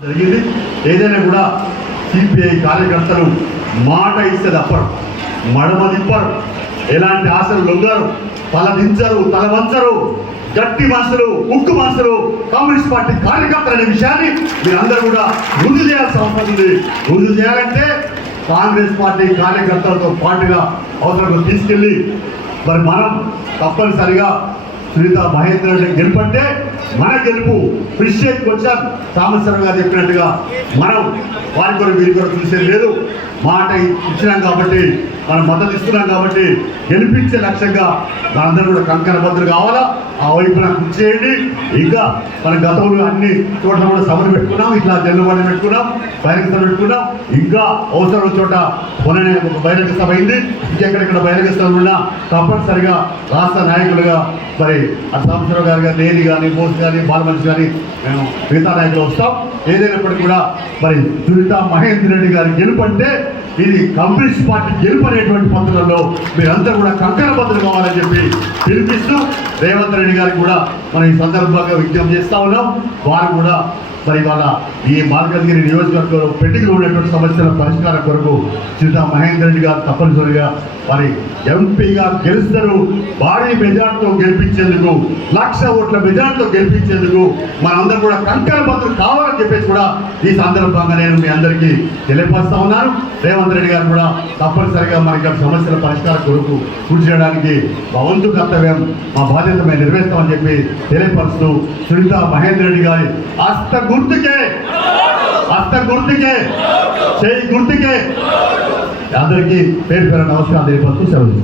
జరిగింది. ఏదైనా కూడా సిపిఐ కార్యకర్తలు మాట ఇస్తే తప్పరు మడమ తిప్పరు ఎలాంటి ఆశలు లొంగరు తలదించరు తల వంచరు గట్టి మనసులు ఉక్కు మనసులు కమ్యూనిస్ట్ పార్టీ కార్యకర్తలు అనే విషయాన్ని మీరందరూ కూడా రుజు చేయాల్సిన అవసరం ఉంది. రుజు చేయాలంటే కాంగ్రెస్ పార్టీ కార్యకర్తలతో పాటుగా అవసరం తీసుకెళ్ళి మరి మనం తప్పనిసరిగా సునీత మహేందర్ రెడ్డి గెలుపంటే మన గెలుపు క్రిస్టియన్ క్వశ్చన్ తామసరం గారు చెప్పినట్టుగా మనం వారి కొరకు వీరి కొరకు చూసేది లేదు. మాట ఇచ్చినాం కాబట్టి మనం మద్దతు ఇస్తున్నాం కాబట్టి గెలిపించే లక్ష్యంగా మనందరూ కూడా కంకణ భద్రులు కావాలా? ఆ వైపున కృషి చేయండి ఇంకా మన గతంలో అన్ని చోట్ల కూడా సభలు పెట్టుకున్నాం ఇట్లా జల్లుబాటు పెట్టుకున్నాం బహిరంగ సభ పెట్టుకున్నాం. ఇంకా అవసరం చోట మొన్ననే ఒక బహిరంగ సభ అయింది. ఇంకెక్కడెక్కడ బహిరంగ సభలు ఉన్నా తప్పనిసరిగా రాష్ట్ర నాయకులుగా మరి అసాంబశ్వరరావు గారు కానీ నేని కానీ బోస్ కానీ కానీ మేము మిగతా నాయకులు వస్తాం. ఏదైనప్పటికీ కూడా మరి సునీత మహేందర్ రెడ్డి గారి గెలుపు అంటే ఇది కమ్యూనిస్ట్ పార్టీ గెలుపు అనేటువంటి పద్ధతుల్లో మీరందరూ కూడా కంకణ బద్దలు కావాలని చెప్పి పిలిపిస్తూ రేవంత్ రెడ్డి గారికి కూడా మనం ఈ సందర్భంగా విజ్ఞప్తి చేస్తా ఉన్నాం. వారు కూడా మరి వాళ్ళ ఈ మార్గగిరి నియోజకవర్గంలో పెండింగ్లో ఉన్నటువంటి సమస్యల పరిష్కారం కొరకు సీతా మహేందర్ రెడ్డి గారు తప్పనిసరిగా మరి ఎంపీగా గెలుస్తారు. భారీ మెజార్టీతో గెలిపించేందుకు లక్ష ఓట్ల మెజార్టీతో గెలిపించేందుకు మనందరం కూడా కంకణ కావాలని చెప్పేసి కూడా ఈ సందర్భంగా నేను మీ అందరికీ తెలియపరుస్తా ఉన్నాను. రేవంత్ రెడ్డి గారు కూడా తప్పనిసరిగా మన ఇక్కడ సమస్యల పరిష్కారం కొరకు కృషి చేయడానికి మా వంతు కర్తవ్యం మా బాధ్యత మేము నిర్వహిస్తామని చెప్పి తెలియపరుస్తూ సునీత మహేందర్ రెడ్డి గారి హస్త గుర్తుకే హస్త గుర్తుకే చేయి గుర్తుకే అందరికీ పేరు పేరు నమస్కారం తెలియపరుస్తూ సెలవు